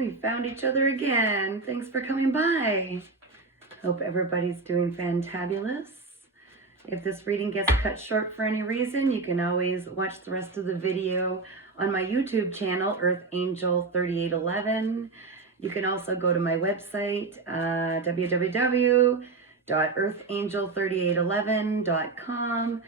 we found each other again. Thanks for coming by. Hope everybody's doing fantabulous. If this reading gets cut short for any reason, you can always watch the rest of the video on my YouTube channel, Earth Angel 3811. You can also go to my website, www.earthangel3811.com.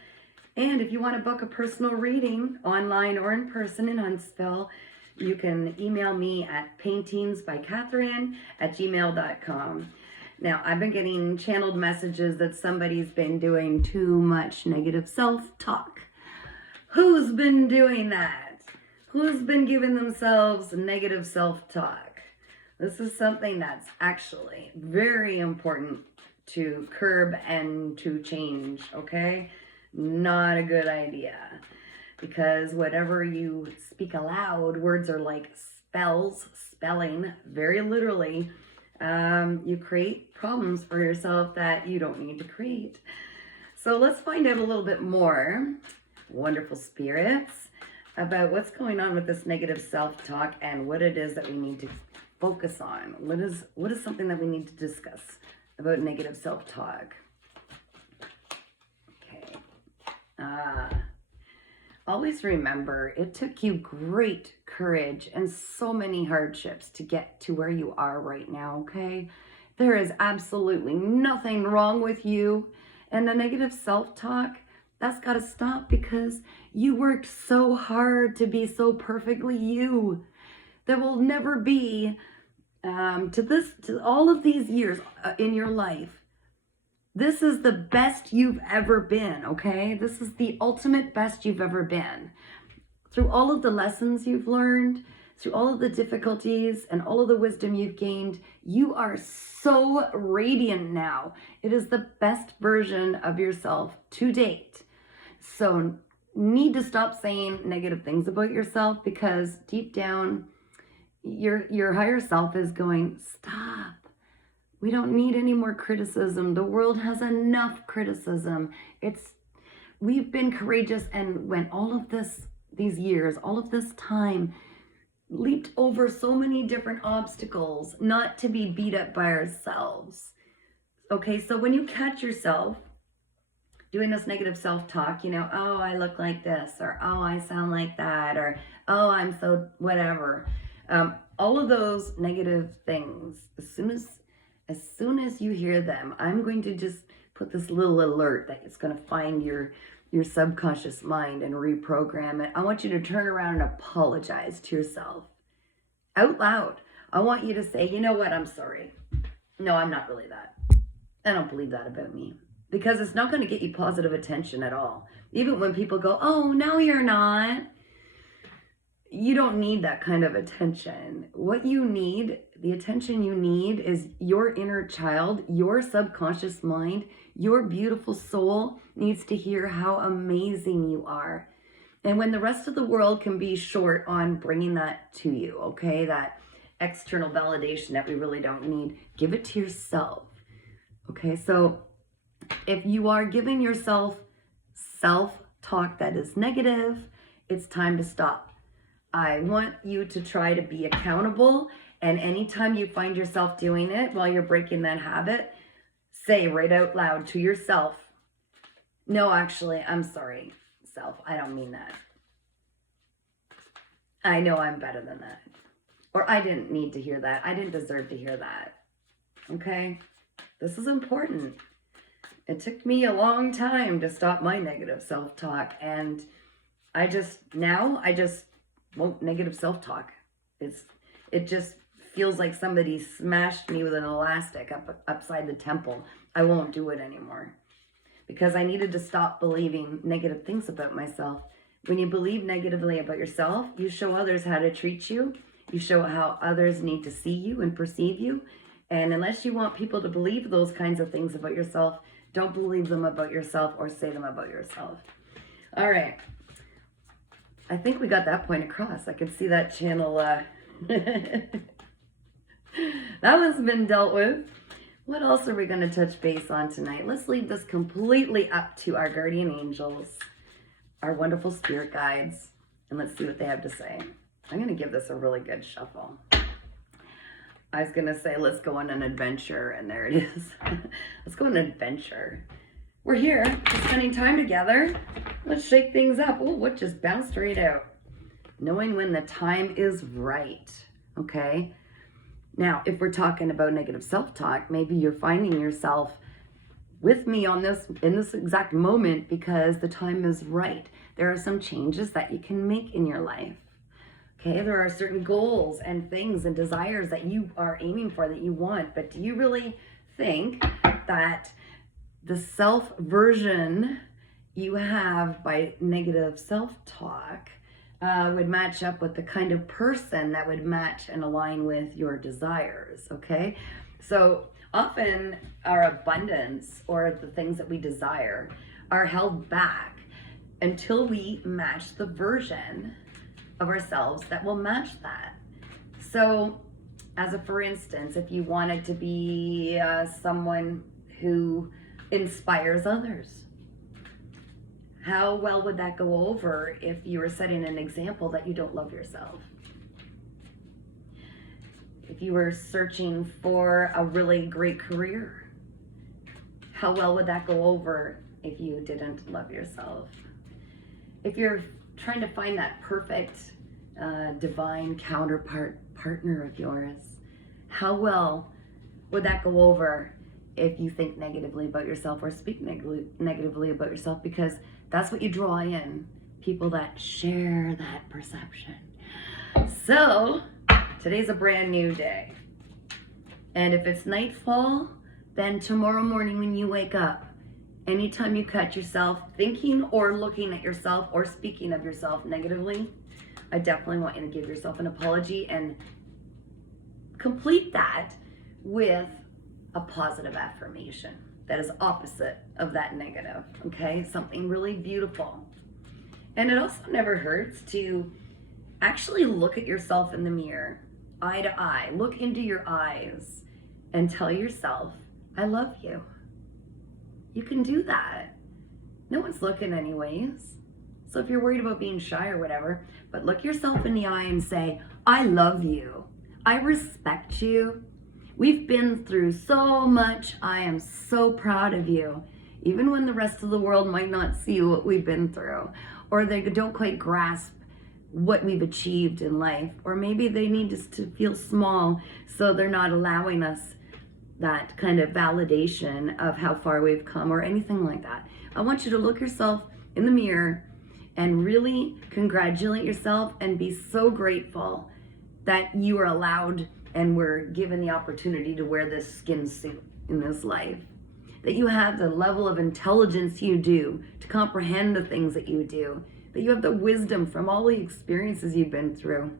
And if you want to book a personal reading, online or in person in Huntsville, you can email me at paintingsbykatherine@gmail.com. Now, I've been getting channeled messages that somebody's been doing too much negative self-talk. Who's been doing that? Who's been giving themselves negative self-talk? This is something that's actually very important to curb and to change, okay? Not a good idea, because whatever you speak aloud, words are like spelling, very literally. You create problems for yourself that you don't need to create. So let's find out a little bit more, wonderful spirits, about what's going on with this negative self-talk and what it is that we need to focus on. What is something that we need to discuss about negative self-talk? Always remember, it took you great courage and so many hardships to get to where you are right now, okay? There is absolutely nothing wrong with you. And the negative self-talk, that's got to stop, because you worked so hard to be so perfectly you. There will never be, to all of these years in your life, this is the best you've ever been, okay? This is the ultimate best you've ever been. Through all of the lessons you've learned, through all of the difficulties and all of the wisdom you've gained, you are so radiant now. It is the best version of yourself to date. So need to stop saying negative things about yourself, because deep down, your higher self is going, stop. We don't need any more criticism. The world has enough criticism. We've been courageous and went all of these years, all of this time, leaped over so many different obstacles, not to be beat up by ourselves. Okay, so when you catch yourself doing this negative self-talk, oh, I look like this, or oh, I sound like that, or oh, I'm so whatever. All of those negative things, as soon as you hear them, I'm going to just put this little alert that it's going to find your subconscious mind and reprogram it. I want you to turn around and apologize to yourself out loud. I want you to say, you know what, I'm sorry. No, I'm not really that. I don't believe that about me. Because it's not going to get you positive attention at all. Even when people go, oh, no, you're not. You don't need that kind of attention. What you need, the attention you need, is your inner child, your subconscious mind, your beautiful soul needs to hear how amazing you are. And when the rest of the world can be short on bringing that to you, okay, that external validation that we really don't need, give it to yourself. Okay, so if you are giving yourself self-talk that is negative, it's time to stop. I want you to try to be accountable, and anytime you find yourself doing it while you're breaking that habit, say right out loud to yourself, no, actually, I'm sorry, self, I don't mean that. I know I'm better than that. Or I didn't need to hear that. I didn't deserve to hear that. Okay? This is important. It took me a long time to stop my negative self-talk, and I just won't negative self-talk. It just feels like somebody smashed me with an elastic upside the temple. I won't do it anymore, because I needed to stop believing negative things about myself. When you believe negatively about yourself, you show others how to treat you. You show how others need to see you and perceive you. And unless you want people to believe those kinds of things about yourself, don't believe them about yourself or say them about yourself. All right. I think we got that point across. I can see that channel. That one's been dealt with. What else are we going to touch base on tonight? Let's leave this completely up to our guardian angels, our wonderful spirit guides, and let's see what they have to say. I'm going to give this a really good shuffle. I was going to say, let's go on an adventure, and there it is. Let's go on an adventure. We're here, just spending time together. Let's shake things up. Oh, what just bounced right out? Knowing when the time is right, okay? Now, if we're talking about negative self-talk, maybe you're finding yourself with me on this, in this exact moment, because the time is right. There are some changes that you can make in your life. Okay, there are certain goals and things and desires that you are aiming for, that you want, but do you really think that the self version you have by negative self-talk would match up with the kind of person that would match and align with your desires? Okay, so often our abundance or the things that we desire are held back until we match the version of ourselves that will match that. So as a for instance, if you wanted to be someone who inspires others, how well would that go over if you were setting an example that you don't love yourself? If you were searching for a really great career, how well would that go over if you didn't love yourself? If you're trying to find that perfect divine counterpart partner of yours, how well would that go over if you think negatively about yourself or speak negatively about yourself? Because that's what you draw in, people that share that perception. So today's a brand new day, and if it's nightfall, then tomorrow morning when you wake up, anytime you catch yourself thinking or looking at yourself or speaking of yourself negatively, I definitely want you to give yourself an apology and complete that with a positive affirmation that is opposite of that negative, okay? Something really beautiful. And it also never hurts to actually look at yourself in the mirror, eye to eye, look into your eyes and tell yourself, I love you. You can do that. No one's looking anyways. So if you're worried about being shy or whatever, but look yourself in the eye and say, I love you. I respect you. We've been through so much. I am so proud of you. Even when the rest of the world might not see what we've been through, or they don't quite grasp what we've achieved in life, or maybe they need us to feel small, so they're not allowing us that kind of validation of how far we've come or anything like that. I want you to look yourself in the mirror and really congratulate yourself and be so grateful that you are allowed and were given the opportunity to wear this skin suit in this life. That you have the level of intelligence you do to comprehend the things that you do. That you have the wisdom from all the experiences you've been through.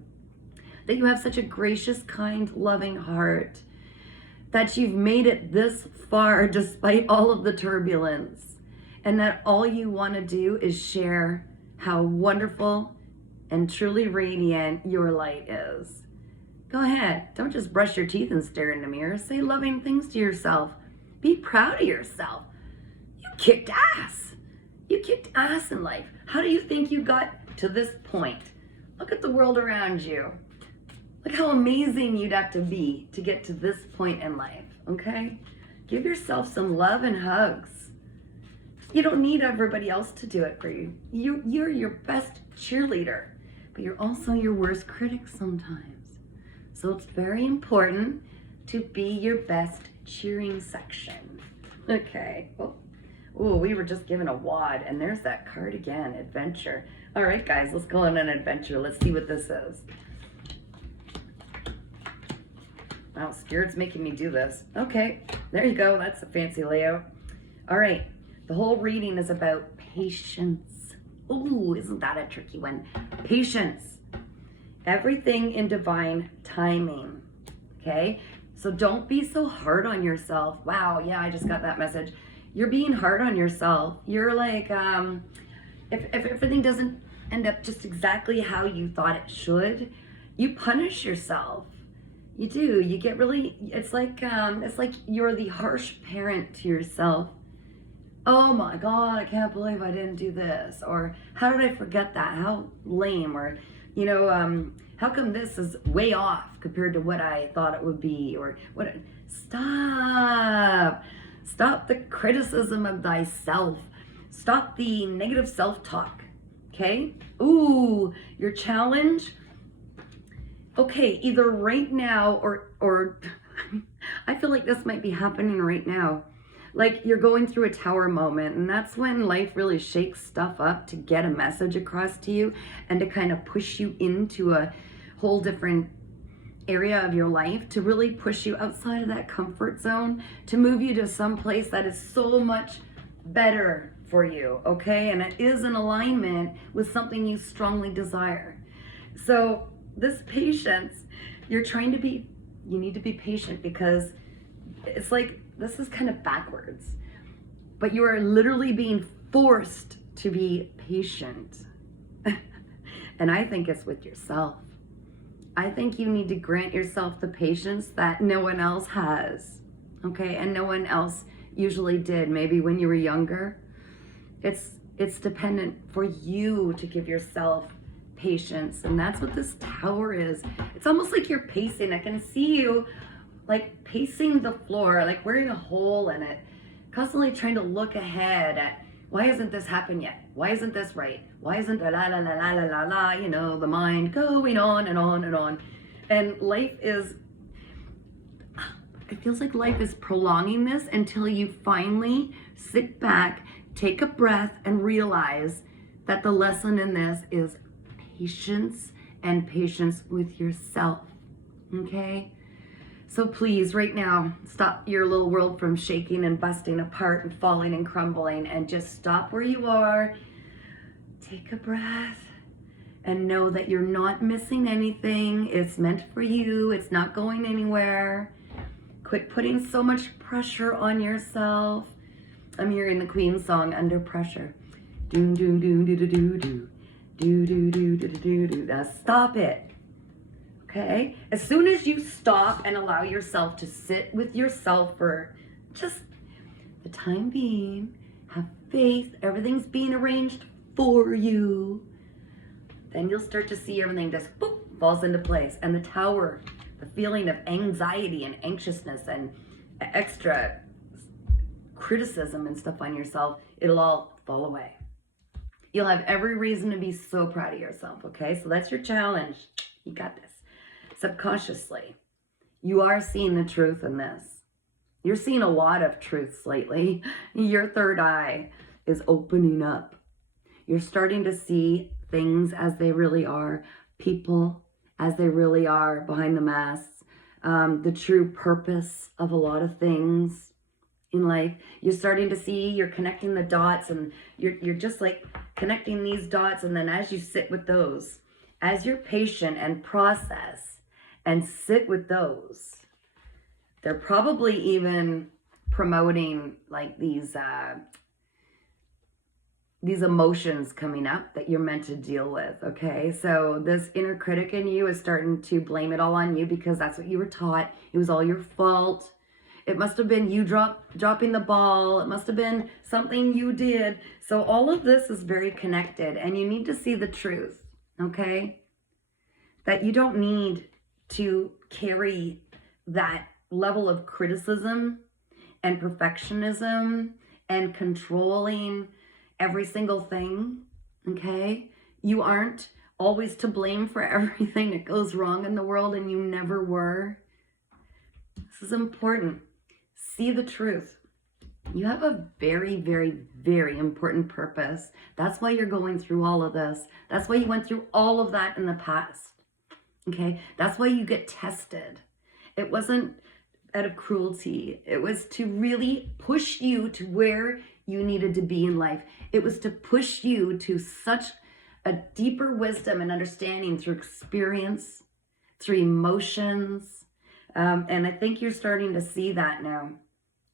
That you have such a gracious, kind, loving heart. That you've made it this far despite all of the turbulence. And that all you want to do is share how wonderful and truly radiant your light is. Go ahead. Don't just brush your teeth and stare in the mirror. Say loving things to yourself. Be proud of yourself. You kicked ass. You kicked ass in life. How do you think you got to this point? Look at the world around you. Look how amazing you'd have to be to get to this point in life, okay? Give yourself some love and hugs. You don't need everybody else to do it for you. You're your best cheerleader, but you're also your worst critic sometimes. So it's very important to be your best cheering section. Okay. Oh, we were just given a wad, and there's that card again, adventure. All right, guys, let's go on an adventure. Let's see what this is. Wow, Spirit's making me do this. Okay, there you go. That's a fancy layout. All right, the whole reading is about patience. Ooh, isn't that a tricky one? Patience. Everything in divine timing, okay? So don't be so hard on yourself. Wow, yeah, I just got that message. You're being hard on yourself. You're like, if everything doesn't end up just exactly how you thought it should, you punish yourself. You do. You get really, it's like you're the harsh parent to yourself. Oh my God, I can't believe I didn't do this. Or how did I forget that? How lame. Or You know, how come this is way off compared to what I thought it would be? Or what? Stop. Stop the criticism of thyself. Stop the negative self-talk. Okay? Ooh, your challenge. Okay, either right now or I feel like this might be happening right now. Like you're going through a tower moment, and that's when life really shakes stuff up to get a message across to you and to kind of push you into a whole different area of your life, to really push you outside of that comfort zone, to move you to some place that is so much better for you, okay? And it is in alignment with something you strongly desire. So this patience, you need to be patient, because it's like, this is kind of backwards, but you are literally being forced to be patient. And I think it's with yourself. I think you need to grant yourself the patience that no one else has, okay? And no one else usually did. Maybe when you were younger. It's dependent for you to give yourself patience, and that's what this tower is. It's almost like you're pacing. I can see you like pacing the floor, like wearing a hole in it, constantly trying to look ahead at, why hasn't this happened yet? Why isn't this right? Why isn't la la la la la la la, you know, the mind going on and on and on. And it feels like life is prolonging this until you finally sit back, take a breath, and realize that the lesson in this is patience, and patience with yourself, okay? So please, right now, stop your little world from shaking and busting apart and falling and crumbling, and just stop where you are, take a breath, and know that you're not missing anything. It's meant for you. It's not going anywhere. Quit putting so much pressure on yourself. I'm hearing the Queen song, Under Pressure. Doom, doom, doom, doo, doo, doo, doo. Do, do, do, do, do, do, do. Now stop it. Okay? As soon as you stop and allow yourself to sit with yourself for just the time being, have faith, everything's being arranged for you, then you'll start to see everything just boop, falls into place. And the tower, the feeling of anxiety and anxiousness and extra criticism and stuff on yourself, it'll all fall away. You'll have every reason to be so proud of yourself, okay? So that's your challenge. You got this. Subconsciously, you are seeing the truth in this. You're seeing a lot of truths lately. Your third eye is opening up. You're starting to see things as they really are, people as they really are behind the masks, the true purpose of a lot of things in life. You're starting to see, you're connecting the dots, and you're just like connecting these dots. And then as you sit with those, as you're patient and process and sit with those, they're probably even promoting like these emotions coming up that you're meant to deal with, okay? So this inner critic in you is starting to blame it all on you, because that's what you were taught. It was all your fault. It must have been you dropping the ball. It must have been something you did. So all of this is very connected, and you need to see the truth, okay? That you don't need to carry that level of criticism and perfectionism and controlling every single thing, okay? You aren't always to blame for everything that goes wrong in the world, and you never were. This is important. See the truth. You have a very, very, very important purpose. That's why you're going through all of this. That's why you went through all of that in the past, okay? That's why you get tested. It wasn't out of cruelty. It was to really push you to where you needed to be in life. It was to push you to such a deeper wisdom and understanding through experience, through emotions. And I think you're starting to see that now.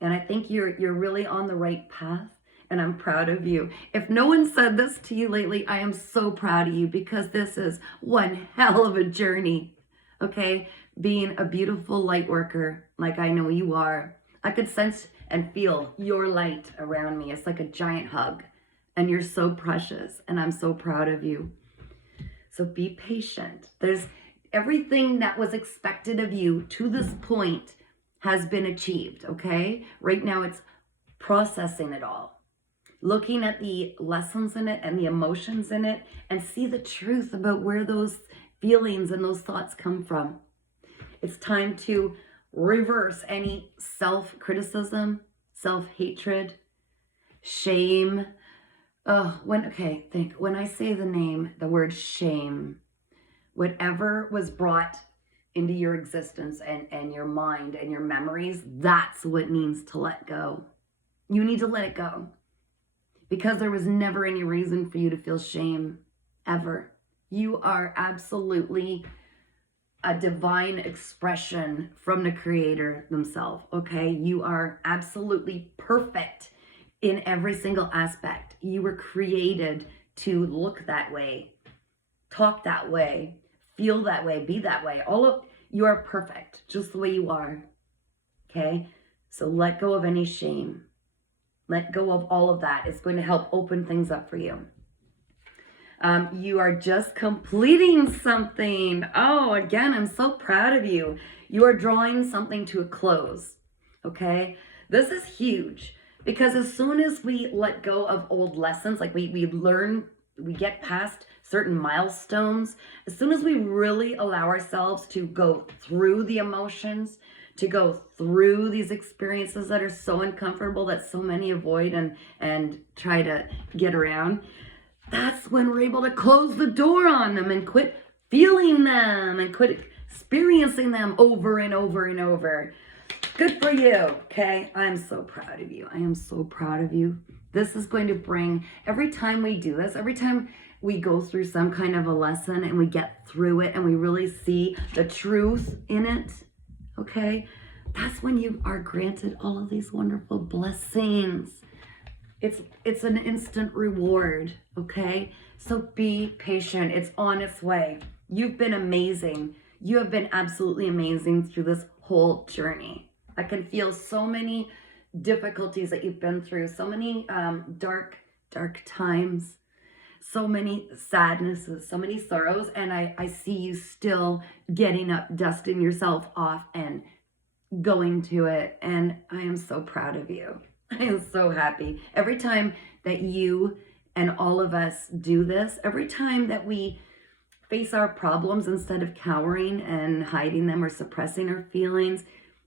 And I think you're really on the right path. And I'm proud of you. If no one said this to you lately, I am so proud of you, because this is one hell of a journey, okay? Being a beautiful light worker like I know you are. I could sense and feel your light around me. It's like a giant hug. And you're so precious. And I'm so proud of you. So be patient. There's everything that was expected of you to this point has been achieved, okay? Right now it's processing it all, looking at the lessons in it and the emotions in it, and see the truth about where those feelings and those thoughts come from. It's time to reverse any self-criticism, self-hatred, shame. When I say the word shame, whatever was brought into your existence and your mind and your memories, that's what needs to let go. You need to let it go, because there was never any reason for you to feel shame, ever. You are absolutely a divine expression from the Creator themselves, okay? You are absolutely perfect in every single aspect. You were created to look that way, talk that way, feel that way, be that way. You are perfect, just the way you are, okay? So let go of any shame. Let go of all of that. It's going to help open things up for you. You are just completing something. Oh, again, I'm so proud of you. You are drawing something to a close, okay? This is huge, because as soon as we let go of old lessons, like we learn, we get past certain milestones, as soon as we really allow ourselves to go through the emotions, to go through these experiences that are so uncomfortable that so many avoid and try to get around, that's when we're able to close the door on them and quit feeling them and quit experiencing them over and over and over. Good for you, okay? I'm so proud of you. I am so proud of you. This is going to bring, every time we do this, every time we go through some kind of a lesson and we get through it and we really see the truth in it, okay? That's when you are granted all of these wonderful blessings. It's an instant reward, okay? So be patient. It's on its way. You've been amazing. You have been absolutely amazing through this whole journey. I can feel so many difficulties that you've been through, so many dark times, so many sadnesses, so many sorrows, and I see you still getting up, dusting yourself off, and going to it, and I am so proud of you. I am so happy. Every time that you and all of us do this, every time that we face our problems instead of cowering and hiding them or suppressing our feelings,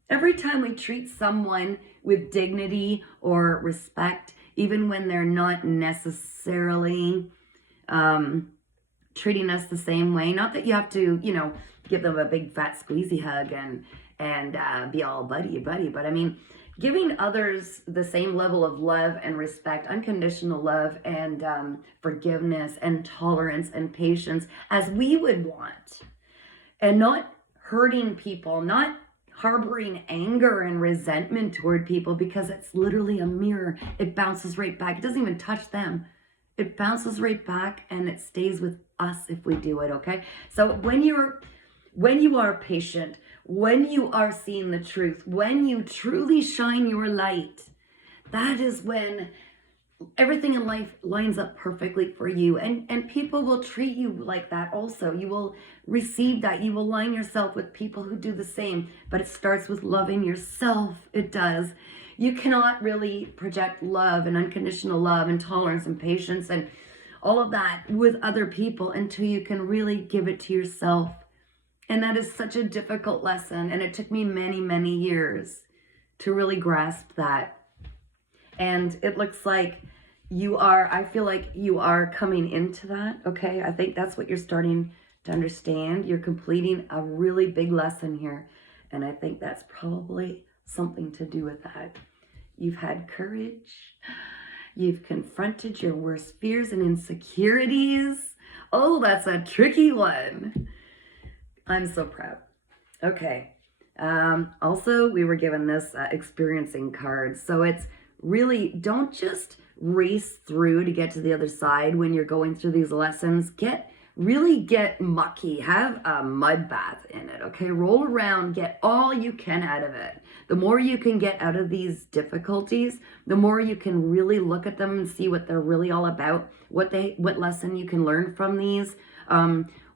every time we treat someone with dignity or respect, even when they're not necessarily treating us the same way, not that you have to, give them a big fat squeezy hug and be all buddy, but I mean, giving others the same level of love and respect, unconditional love and forgiveness and tolerance and patience as we would want, and not hurting people, not harboring anger and resentment toward people, because it's literally a mirror. It bounces right back. It doesn't even touch them. It bounces right back, and it stays with us if we do it, okay? So when you are patient, when you are seeing the truth, when you truly shine your light, that is when everything in life lines up perfectly for you. And people will treat you like that also. You will receive that. You will line yourself with people who do the same. But it starts with loving yourself. It does. You cannot really project love and unconditional love and tolerance and patience and all of that with other people until you can really give it to yourself. And that is such a difficult lesson. And it took me many, many years to really grasp that. And it looks like I feel like you are coming into that, okay? I think that's what you're starting to understand. You're completing a really big lesson here. And I think that's probably something to do with that. You've had courage. You've confronted your worst fears and insecurities. Oh, that's a tricky one. I'm so proud. Okay. Also, we were given this experiencing card. So it's really, don't just race through to get to the other side when you're going through these lessons. Really get mucky. Have a mud bath in it, okay? Roll around, get all you can out of it. The more you can get out of these difficulties, the more you can really look at them and see what they're really all about, what lesson you can learn from these.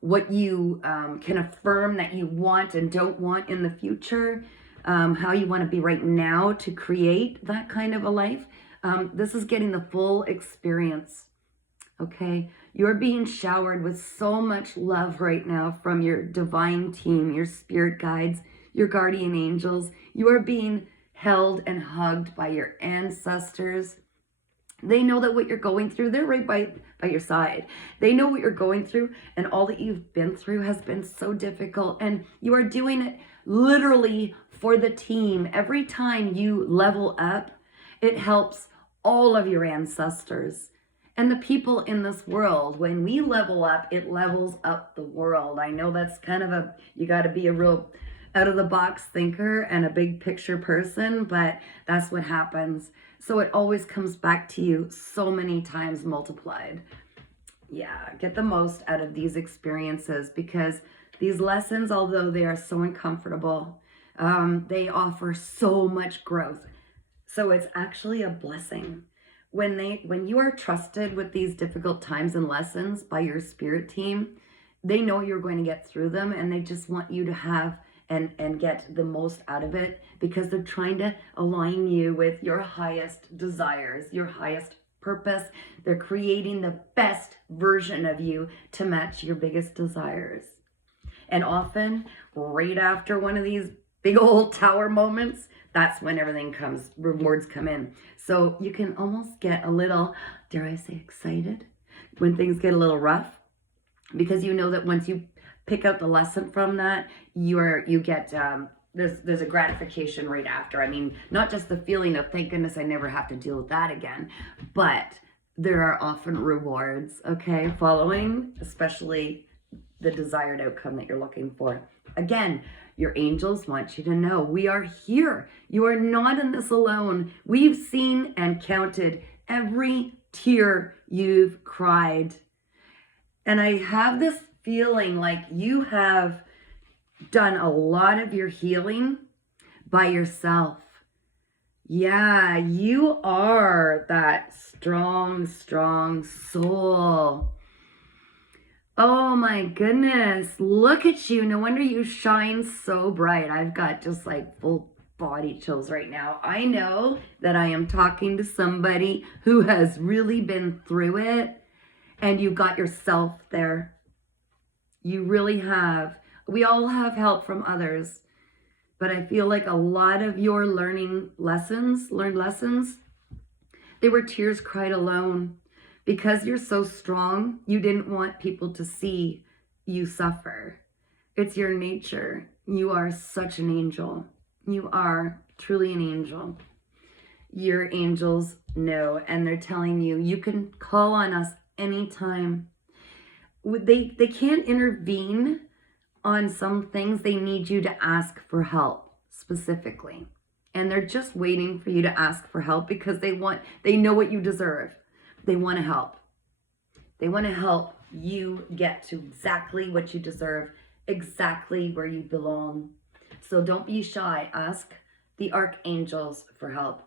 what you can affirm that you want and don't want in the future, how you want to be right now to create that kind of a life. This is getting the full experience. Okay, you're being showered with so much love right now from your divine team, your spirit guides, your guardian angels. You are being held and hugged by your ancestors. They know that what you're going through, they're right by your side. They know what you're going through, and all that you've been through has been so difficult, and you are doing it literally for the team. Every time you level up, it helps all of your ancestors and the people in this world. When we level up, it levels up the world. I know that's kind of you got to be a real out of the box thinker and a big picture person, but that's what happens. So it always comes back to you so many times multiplied. Yeah, get the most out of these experiences, because these lessons, although they are so uncomfortable, they offer so much growth. So it's actually a blessing. When you are trusted with these difficult times and lessons by your spirit team, they know you're going to get through them, and they just want you to have and get the most out of it, because they're trying to align you with your highest desires, your highest purpose. They're creating the best version of you to match your biggest desires. And often, right after one of these big old tower moments, that's when everything comes, rewards come in. So you can almost get a little, dare I say, excited when things get a little rough, because you know that once you pick out the lesson from that, you get there's a gratification right after. I mean, not just the feeling of thank goodness I never have to deal with that again, but there are often rewards, okay, following especially the desired outcome that you're looking for. Again, your angels want you to know we are here. You are not in this alone. We've seen and counted every tear you've cried. And I have this feeling like you have done a lot of your healing by yourself. Yeah, you are that strong, strong soul. Oh my goodness, look at you. No wonder you shine so bright. I've got just like full body chills right now. I know that I am talking to somebody who has really been through it, and you got yourself there. You really have. We all have help from others, but I feel like a lot of your learned lessons, they were tears cried alone. Because you're so strong, you didn't want people to see you suffer. It's your nature. You are such an angel. You are truly an angel. Your angels know, and they're telling you, you can call on us anytime. They can't intervene on some things. They need you to ask for help specifically. And they're just waiting for you to ask for help, because they know what you deserve. They want to help. They want to help you get to exactly what you deserve, exactly where you belong. So don't be shy. Ask the archangels for help.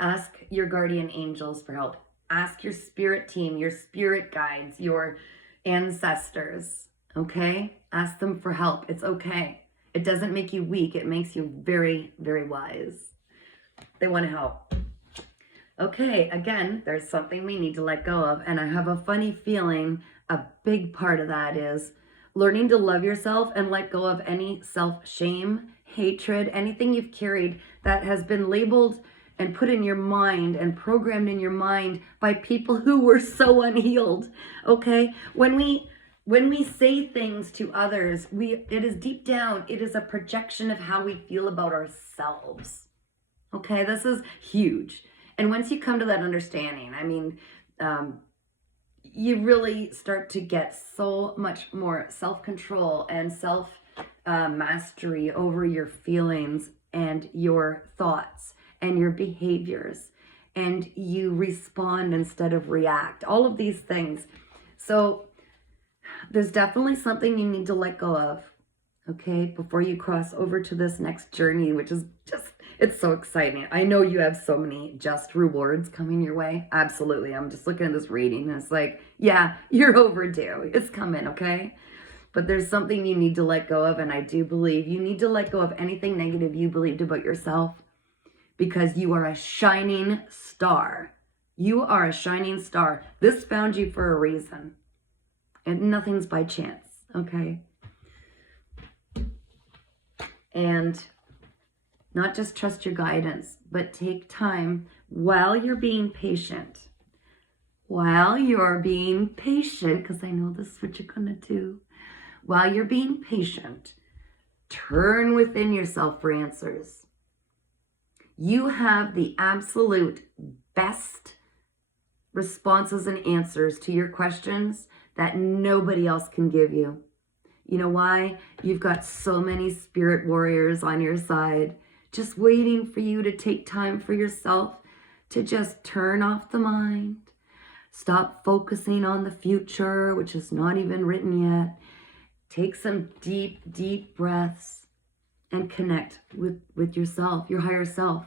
Ask your guardian angels for help. Ask your spirit team, your spirit guides, your ancestors. Okay? Ask them for help. It's okay. It doesn't make you weak. It makes you very, very wise. They want to help. Okay, again, there's something we need to let go of, and I have a funny feeling a big part of that is learning to love yourself and let go of any self-shame, hatred, anything you've carried that has been labeled and put in your mind and programmed in your mind by people who were so unhealed. Okay, when we say things to others, it is deep down, it is a projection of how we feel about ourselves. Okay, this is huge. And once you come to that understanding, I mean, you really start to get so much more self-control and self-mastery over your feelings and your thoughts and your behaviors. And you respond instead of react. All of these things. So there's definitely something you need to let go of, okay, before you cross over to this next journey, which is just, it's so exciting. I know you have so many just rewards coming your way. Absolutely. I'm just looking at this reading and it's like, yeah, you're overdue. It's coming, okay? But there's something you need to let go of, and I do believe you need to let go of anything negative you believed about yourself, because you are a shining star. You are a shining star. This found you for a reason, and nothing's by chance, okay? And not just trust your guidance, but take time while you're being patient. While you're being patient, because I know this is what you're going to do. While you're being patient, turn within yourself for answers. You have the absolute best responses and answers to your questions that nobody else can give you. You know why? You've got so many spirit warriors on your side, just waiting for you to take time for yourself to just turn off the mind. Stop focusing on the future, which is not even written yet. Take some deep, deep breaths and connect with yourself, your higher self.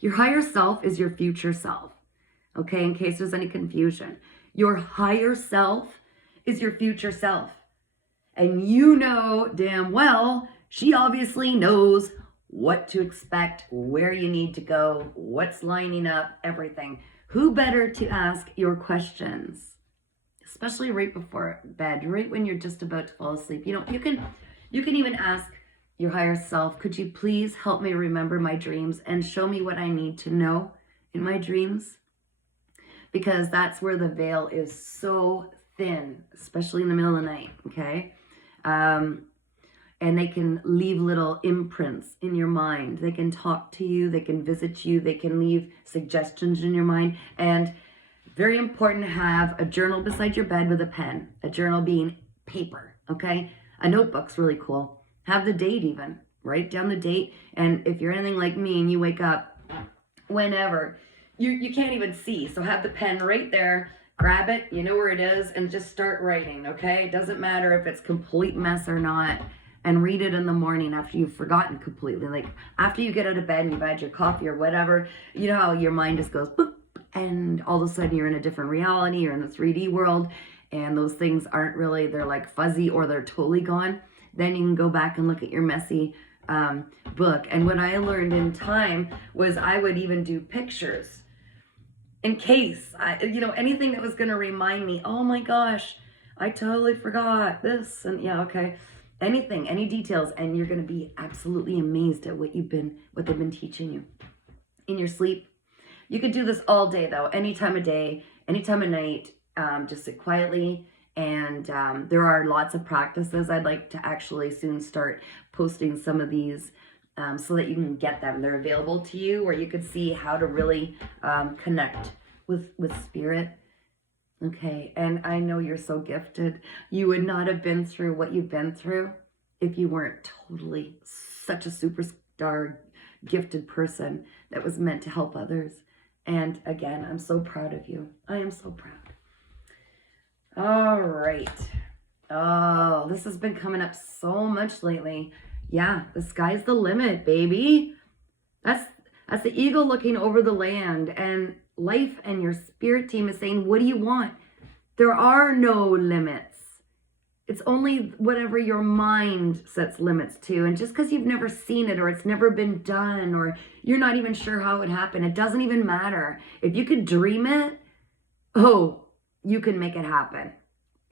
Your higher self is your future self. Okay, in case there's any confusion. Your higher self is your future self. And you know damn well, she obviously knows what to expect, where you need to go, what's lining up, everything. Who better to ask your questions? Especially right before bed, right when you're just about to fall asleep. You can even ask your higher self, could you please help me remember my dreams and show me what I need to know in my dreams? Because that's where the veil is so thin, especially in the middle of the night, okay? And they can leave little imprints in your mind. They can talk to you, they can visit you, they can leave suggestions in your mind. And very important to have a journal beside your bed with a pen. A journal being paper, okay? A notebook's really cool. Have the date even. Write down the date. And if you're anything like me and you wake up whenever, you can't even see. So have the pen right there. Grab it, you know where it is, and just start writing, okay? It doesn't matter if it's complete mess or not. And read it in the morning after you've forgotten completely. Like after you get out of bed and you've had your coffee or whatever, you know how your mind just goes boop, and all of a sudden you're in a different reality, you're in the 3D world, and those things aren't really, they're like fuzzy or they're totally gone. Then you can go back and look at your messy book. And what I learned in time was I would even do pictures in case, anything that was going to remind me, oh my gosh, I totally forgot this. And yeah, okay. Anything, any details, and you're going to be absolutely amazed at what they've been teaching you in your sleep. You could do this all day though, any time of day, any time of night. Just sit quietly, and there are lots of practices. I'd like to actually soon start posting some of these so that you can get them. They're available to you, where you could see how to really connect with spirit. Okay, and I know you're so gifted. You would not have been through what you've been through if you weren't totally such a superstar gifted person that was meant to help others. And again, I'm so proud of you. I am so proud. All right. Oh, this has been coming up so much lately. Yeah, the sky's the limit, baby. That's the eagle looking over the land, and life and your spirit team is saying, what do you want? There are no limits. It's only whatever your mind sets limits to. And just because you've never seen it, or it's never been done, or you're not even sure how it would happen, it doesn't even matter. If you could dream it, you can make it happen.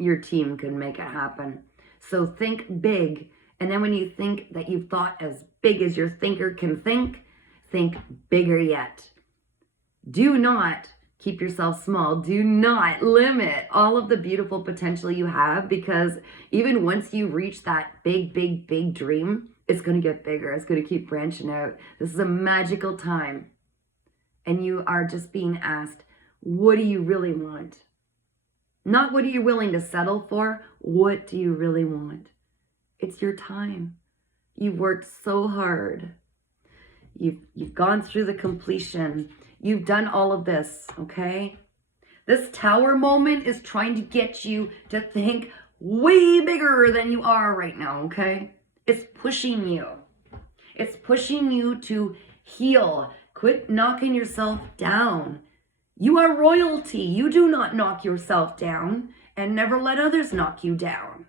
Your team can make it happen. So think big. And then when you think that you've thought as big as your thinker can think bigger yet. Do not keep yourself small. Do not limit all of the beautiful potential you have, because even once you reach that big, big, big dream, it's going to get bigger. It's going to keep branching out. This is a magical time. And you are just being asked, what do you really want? Not what are you willing to settle for? What do you really want? It's your time. You've worked so hard. You've gone through the completion. You've done all of this, okay? This tower moment is trying to get you to think way bigger than you are right now, okay? It's pushing you. It's pushing you to heal. Quit knocking yourself down. You are royalty. You do not knock yourself down, and never let others knock you down.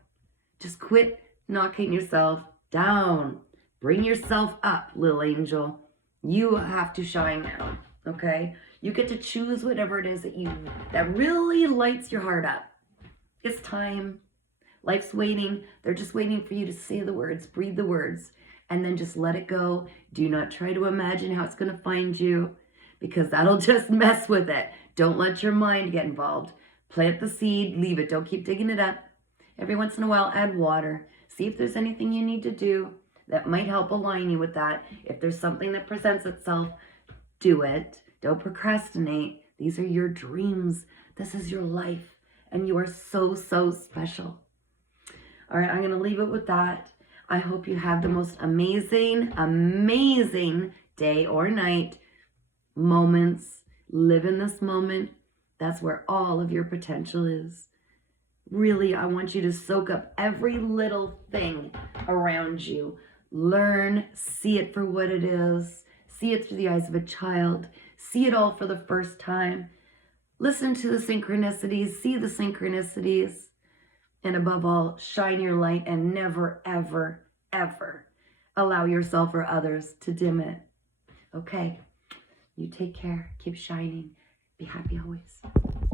Just quit knocking yourself down. Bring yourself up, little angel. You have to shine now, okay? You get to choose whatever it is that really lights your heart up. It's time. Life's waiting. They're just waiting for you to say the words, breathe the words, and then just let it go. Do not try to imagine how it's going to find you, because that'll just mess with it. Don't let your mind get involved. Plant the seed, leave it. Don't keep digging it up. Every once in a while, add water. See if there's anything you need to do that might help align you with that. If there's something that presents itself, do it. Don't procrastinate. These are your dreams. This is your life. And you are so, so special. All right, I'm going to leave it with that. I hope you have the most amazing, amazing day or night. Moments. Live in this moment. That's where all of your potential is. Really, I want you to soak up every little thing around you. Learn, see it for what it is. See it through the eyes of a child. See it all for the first time. Listen to the synchronicities. See the synchronicities. And above all, shine your light and never, ever, ever allow yourself or others to dim it. Okay? You take care. Keep shining. Be happy always.